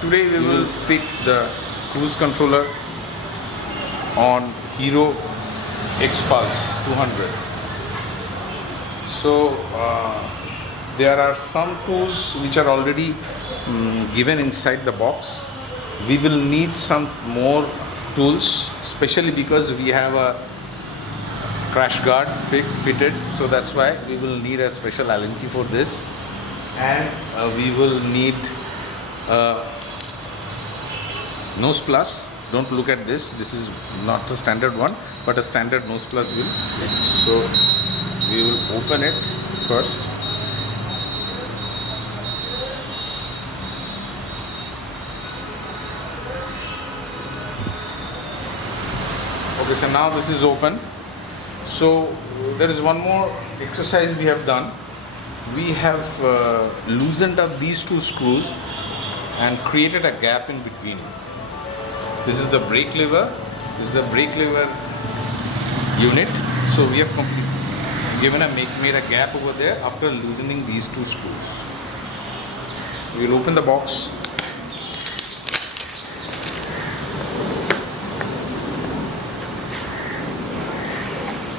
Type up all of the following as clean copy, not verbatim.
Today we will fit the cruise controller on Hero Xpulse 200. So there are some tools which are already given inside the box. We will need some more tools, especially because we have a crash guard fitted, so that's why we will need a special Allen key for this, and we will need nose plus. Don't look at this, this is not a standard one, but a standard nose plus will. So we will open it first. Okay, so now this is open. So there is one more exercise we have done. We have loosened up these two screws and created a gap in between. This is the brake lever. This is the brake lever unit. So we have made a gap over there after loosening these two screws. We will open the box.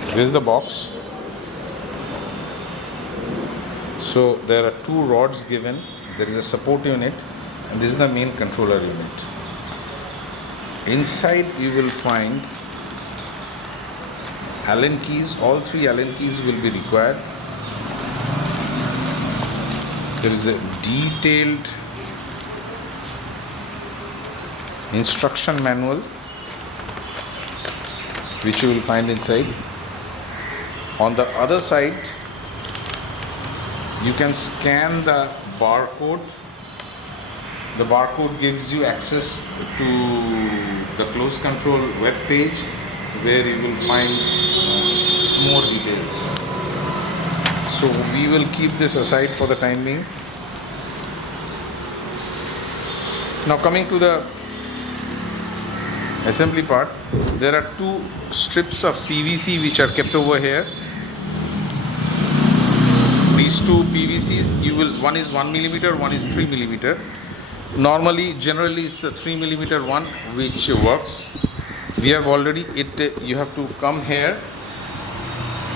This is the box. So there are two rods given. There is a support unit, and this is the main controller unit. Inside we will find Allen keys. All three Allen keys will be required. There is a detailed instruction manual which you will find inside. On the other side, you can scan the barcode. The barcode gives you access to the close control web page where you will find more details. So we will keep this aside for the time being. Now coming to the assembly part, there are two strips of PVC which are kept over here. These two PVCs, one is 1 millimeter, one is 3 millimeter. Generally it's a 3 millimeter one which works. We have already you have to come here.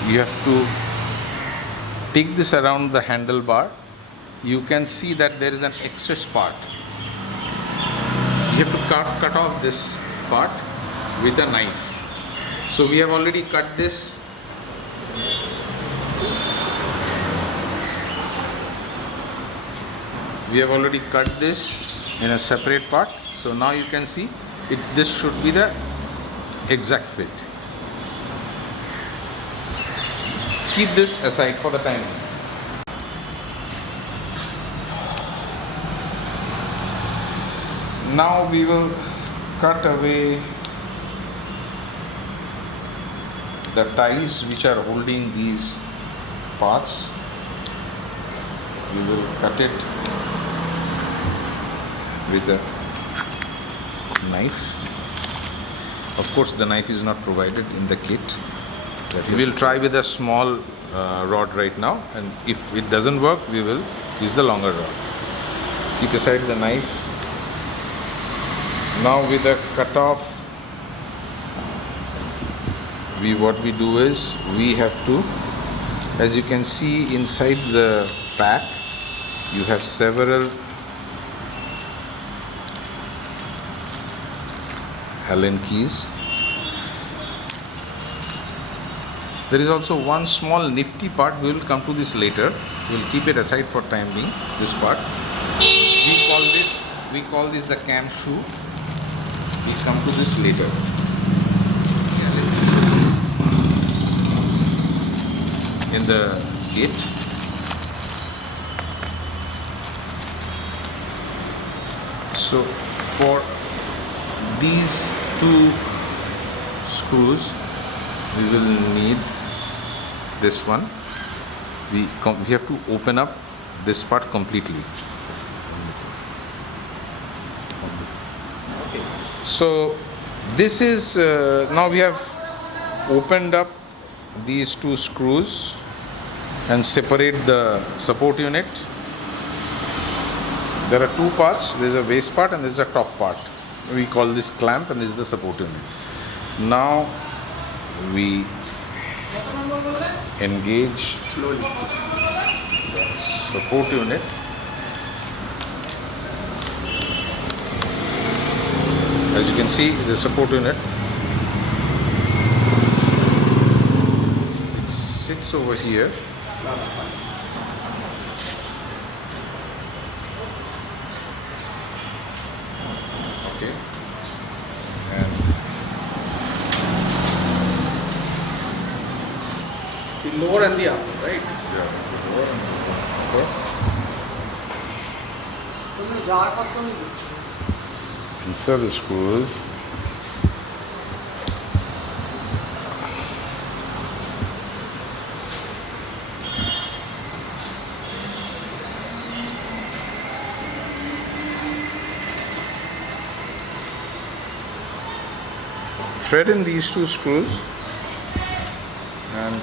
You have to take this around the handlebar. You can see that there is an excess part. You have to cut off this part with a knife. So we have already cut this. We have already cut this in a separate part. So now you can see this should be the exact fit. Keep this aside for the time. Now we will cut away the ties which are holding these parts. We will cut it with a knife. Of course, the knife is not provided in the kit. We will try with a small rod right now, and if it doesn't work, we will use the longer rod. Keep aside the knife. Now with the cutoff, what we do is we have to, as you can see inside the pack, you have several Allen keys. There is also one small nifty part. We will come to this later. We will keep it aside for time being. This part we call this the cam shoe. We come to this later. In the kit. So for these two screws we will need this one. We have to open up this part completely. So this is now we have opened up these two screws and separate the support unit. There are two parts. There is a base part and there is a top part. We call this clamp and this is the support unit. Now we engage slowly the support unit. As you can see, the support unit, it sits over here. Okay, and the lower and the upper, right? yeah, so the lower and the upper. Insert the screws. Thread in these two screws and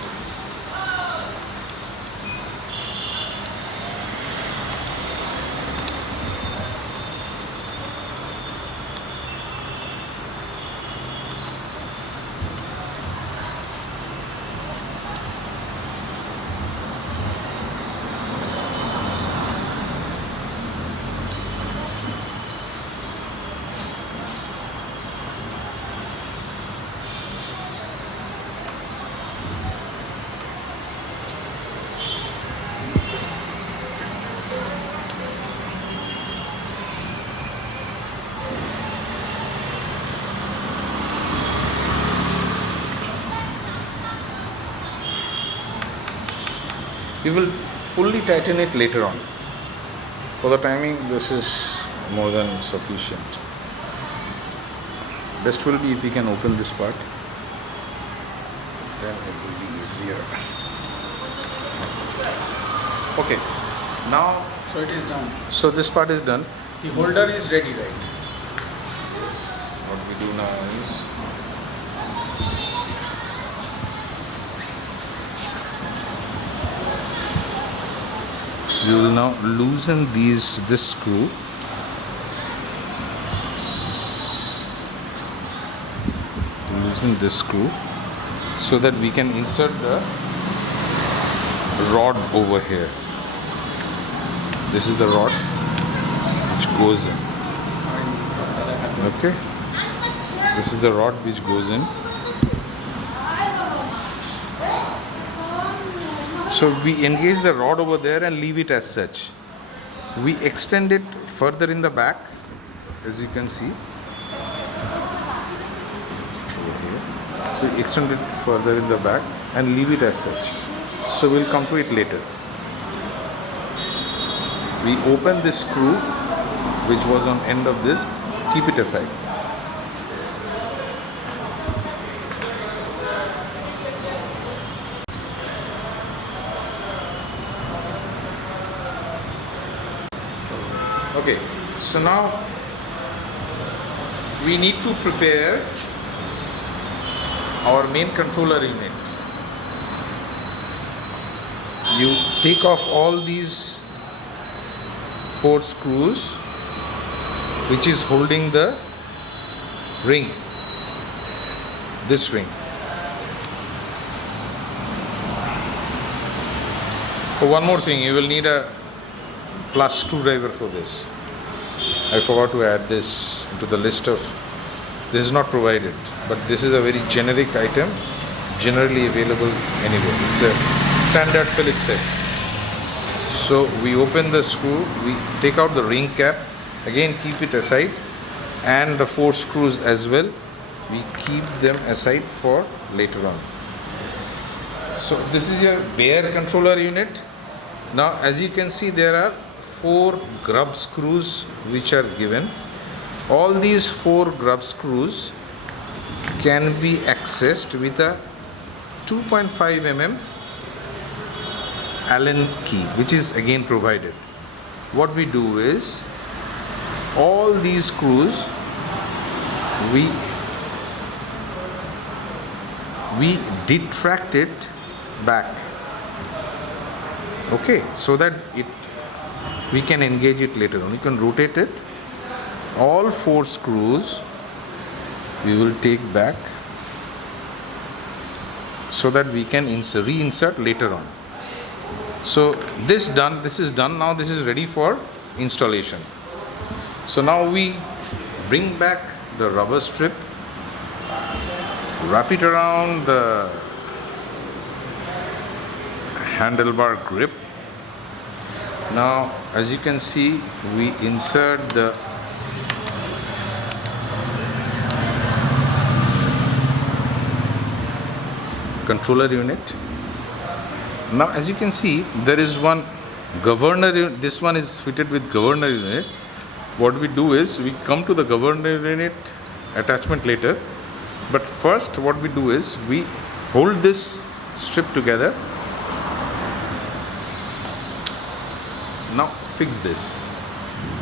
we will fully tighten it later on. For the timing, this is more than sufficient. Best will be if we can open this part, then it will be easier. Okay, now So it is done. so this part is done. The holder is ready, right? What we do now is we will now loosen this screw. Loosen this screw so that we can insert the rod over here. This is the rod which goes in. Okay, this is the rod which goes in. So we engage the rod over there and leave it as such. We extend it further in the back, as you can see. Over here. So we extend it further in the back and leave it as such. So we'll come to it later. We open this screw which was on end of this, keep it aside. Okay, so now we need to prepare our main controller unit. You take off all these 4 screws which is holding the ring, this ring. Oh, one more thing, you will need a plus screwdriver for this. I forgot to add this into the list of, this is not provided, but this is a very generic item, generally available anywhere. It's a standard Phillips set. So we open the screw, we take out the ring cap, again keep it aside, and the 4 screws as well, we keep them aside for later on. So this is your bare controller unit. Now as you can see, there are 4 grub screws which are given. All these 4 grub screws can be accessed with a 2.5 mm Allen key, which is again provided. What we do is, all these screws we detract it back, okay, so that it we can engage it later on. You can rotate it. All 4 screws we will take back so that we can reinsert later on. So this is done. Now this is ready for installation. So now we bring back the rubber strip, wrap it around the handlebar grip. Now as you can see, we insert the controller unit. Now as you can see, there is one governor unit. This one is fitted with governor unit. What we do is we come to the governor unit attachment later, but first what we do is we hold this strip together. Now fix this.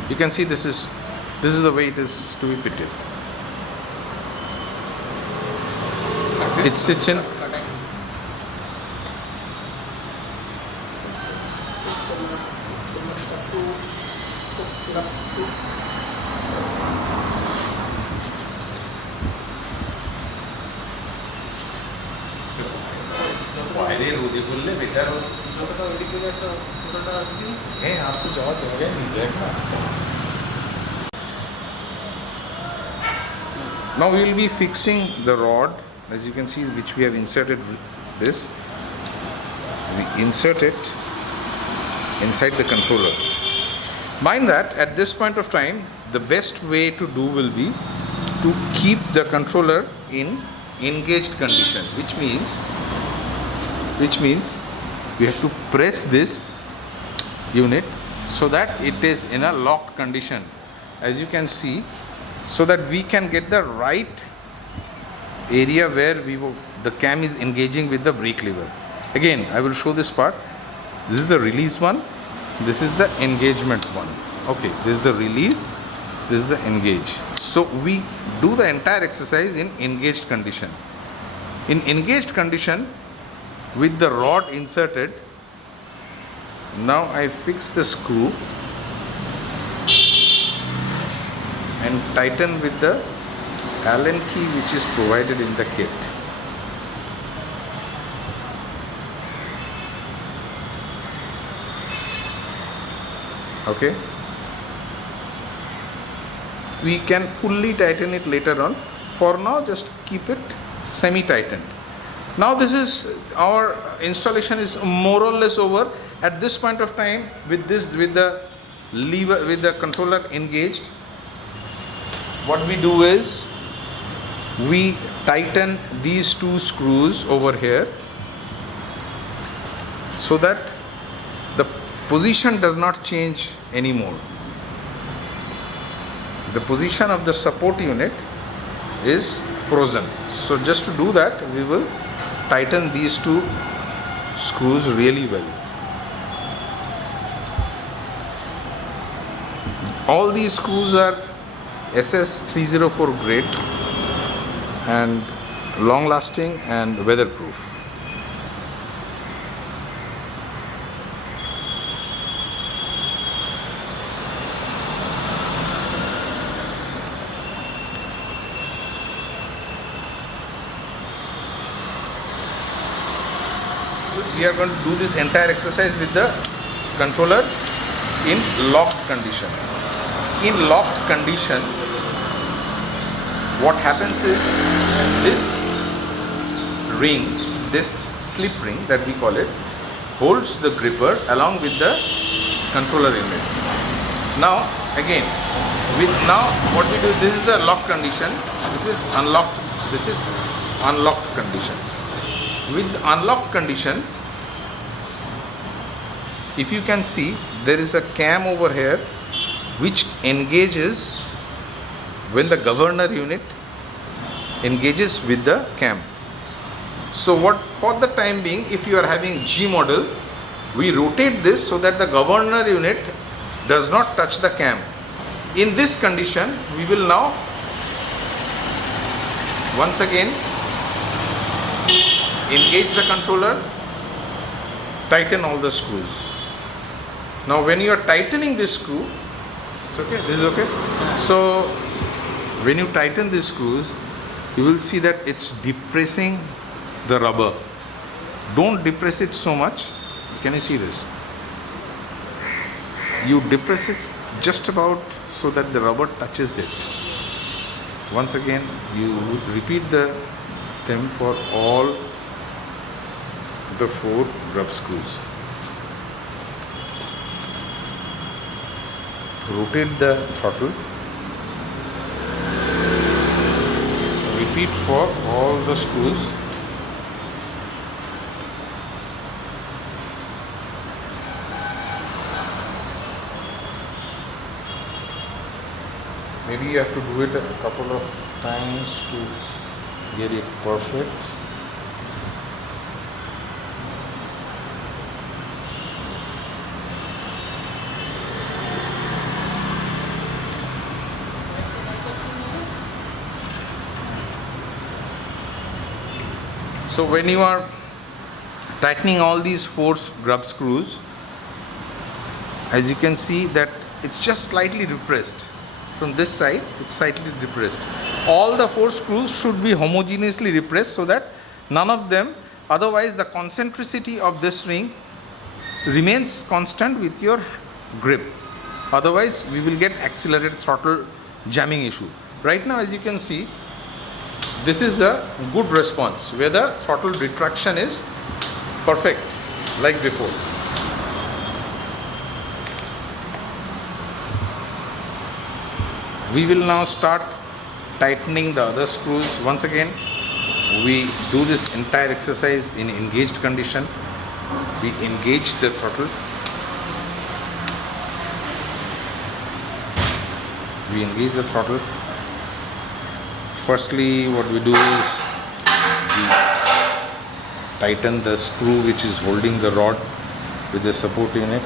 You can see this is the way it is to be fitted. It sits in. Now we will be fixing the rod, as you can see, which we have inserted this. We insert it inside the controller. Mind that at this point of time, the best way to do will be to keep the controller in engaged condition, which means we have to press this unit so that it is in a locked condition, as you can see, so that we can get the right area where the cam is engaging with the brake lever. Again, I will show this part. This is the release one, this is the engagement one. Okay, this is the release, this is the engage. So we do the entire exercise in engaged condition. In engaged condition, with the rod inserted, now I fix the screw and tighten with the Allen key which is provided in the kit. Okay, we can fully tighten it later on. For now, just keep it semi-tightened. Now this is our installation is more or less over. At this point of time, with the lever, with the controller engaged, what we do is we tighten these 2 screws over here so that the position does not change anymore. The position of the support unit is frozen. So just to do that, we will tighten these 2 screws really well. All these screws are SS304 grade and long lasting and weatherproof. We are going to do this entire exercise with the controller in locked condition. In locked condition, what happens is this ring, this slip ring that we call it, holds the gripper along with the controller unit. Now again, what we do, this is the locked condition, this is unlocked, this is unlocked condition. With unlocked condition, if you can see, there is a cam over here which engages when the governor unit engages with the cam. So what, for the time being, if you are having G model, we rotate this so that the governor unit does not touch the cam. In this condition, we will now once again engage the controller, tighten all the screws. Now when you are tightening this screw, it's okay, this is okay. So when you tighten these screws, you will see that it's depressing the rubber. Don't depress it so much. Can you see this? You depress it just about so that the rubber touches it. Once again, you repeat the thing for all the 4 grub screws. Rotate the throttle. Repeat for all the screws. Maybe you have to do it a couple of times to get it perfect. So when you are tightening all these 4 grub screws, as you can see that it's just slightly depressed. From this side, it's slightly depressed. All the 4 screws should be homogeneously depressed so that none of them, otherwise the concentricity of this ring remains constant with your grip. Otherwise, we will get accelerated throttle jamming issue. Right now, as you can see, this is a good response where the throttle retraction is perfect like before. We will now start tightening the other screws. Once again, we do this entire exercise in engaged condition. We engage the throttle. We engage the throttle. Firstly, what we do is we tighten the screw which is holding the rod with the support unit.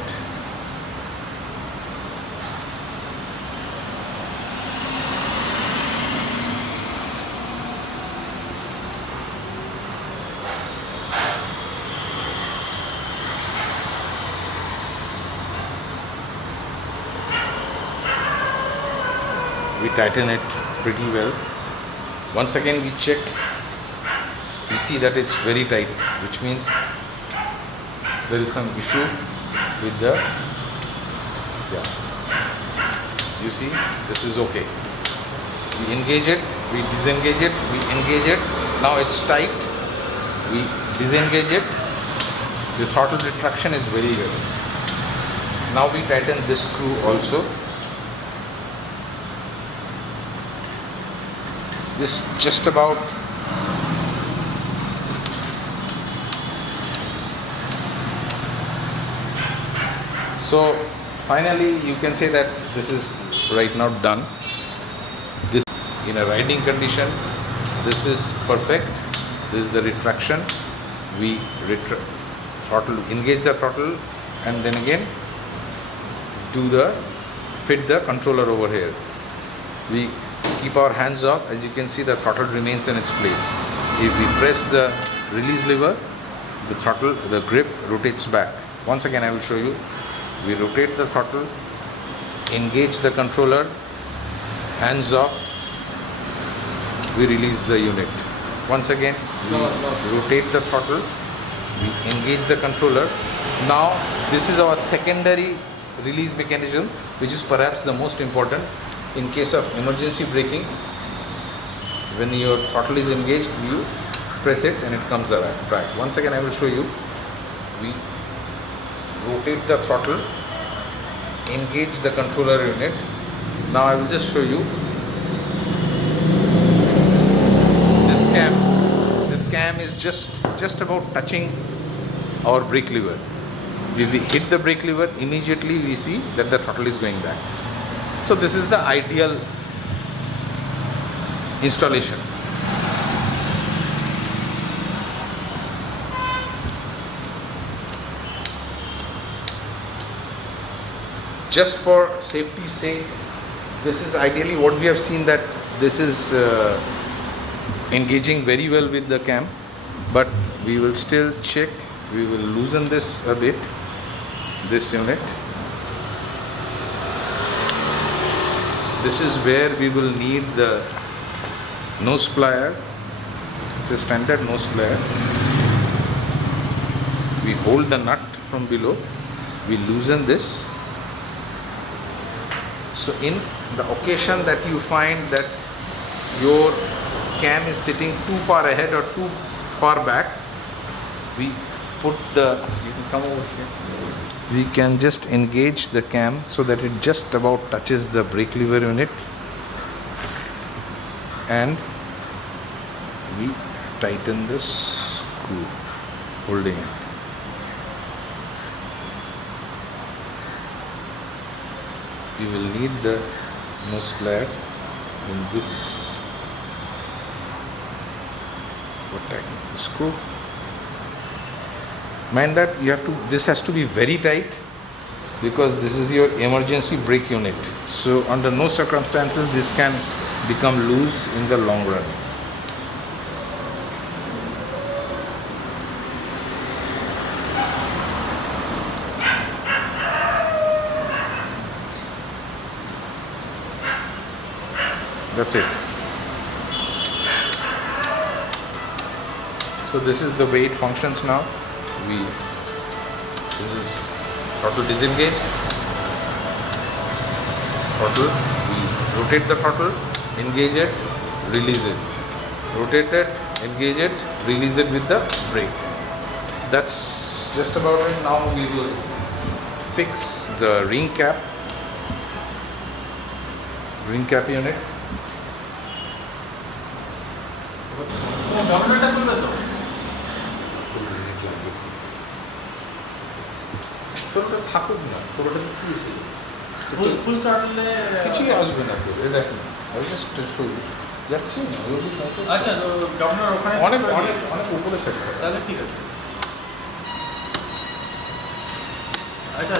We tighten it pretty well. Once again we check, we see that it's very tight, which means there is some issue with the, you see, this is okay. We engage it, we disengage it, we engage it, now it's tight, we disengage it, the throttle retraction is very good. Now we tighten this screw also. This just about so finally you can say that this is right now done. This in a riding condition, this is perfect. This is the retraction. We throttle, engage the throttle, and then again fit the controller over here. We keep our hands off. As you can see, the throttle remains in its place. If we press the release lever, the throttle, the grip rotates back. Once again I will show you. We rotate the throttle, engage the controller, hands off, we release the unit. Once again we rotate the throttle, we engage the controller. Now this is our secondary release mechanism, which is perhaps the most important. In case of emergency braking, when your throttle is engaged, you press it and it comes back. Once again I will show you. We rotate the throttle, engage the controller unit. Now I will just show you this cam is just about touching our brake lever. If we hit the brake lever, immediately we see that the throttle is going back. So this is the ideal installation. Just for safety's sake, this is ideally what we have seen, that this is engaging very well with the cam, but we will still check. We will loosen this a bit, this unit. This is where we will need the nose plier. It's a standard nose plier. We hold the nut from below, we loosen this. So in the occasion that you find that your cam is sitting too far ahead or too far back, we put the, you can come over here, we can just engage the cam so that it just about touches the brake lever unit, and we tighten the screw holding it. We will need the nose plier in this for tightening the screw. Mind that you have to, this has to be very tight because this is your emergency brake unit. So under no circumstances this can become loose in the long run. That's it. So this is the way it functions now. This is throttle disengaged. Throttle, we rotate the throttle, engage it, release it. Rotate it, engage it, release it with the brake. That's just about it. Now we will fix the ring cap unit. তোরটা থাকুক না, তোরটা কি এসে ফুল কাটলে কিছুই আসবে না তোর, এ দেখ না, আমি জাস্ট শো যাচ্ছি না, আচ্ছা তো ডক্টর ওখানে অনেক অনেক অনেক উপরে সেট করে। তাহলে ঠিক আছে। আচ্ছা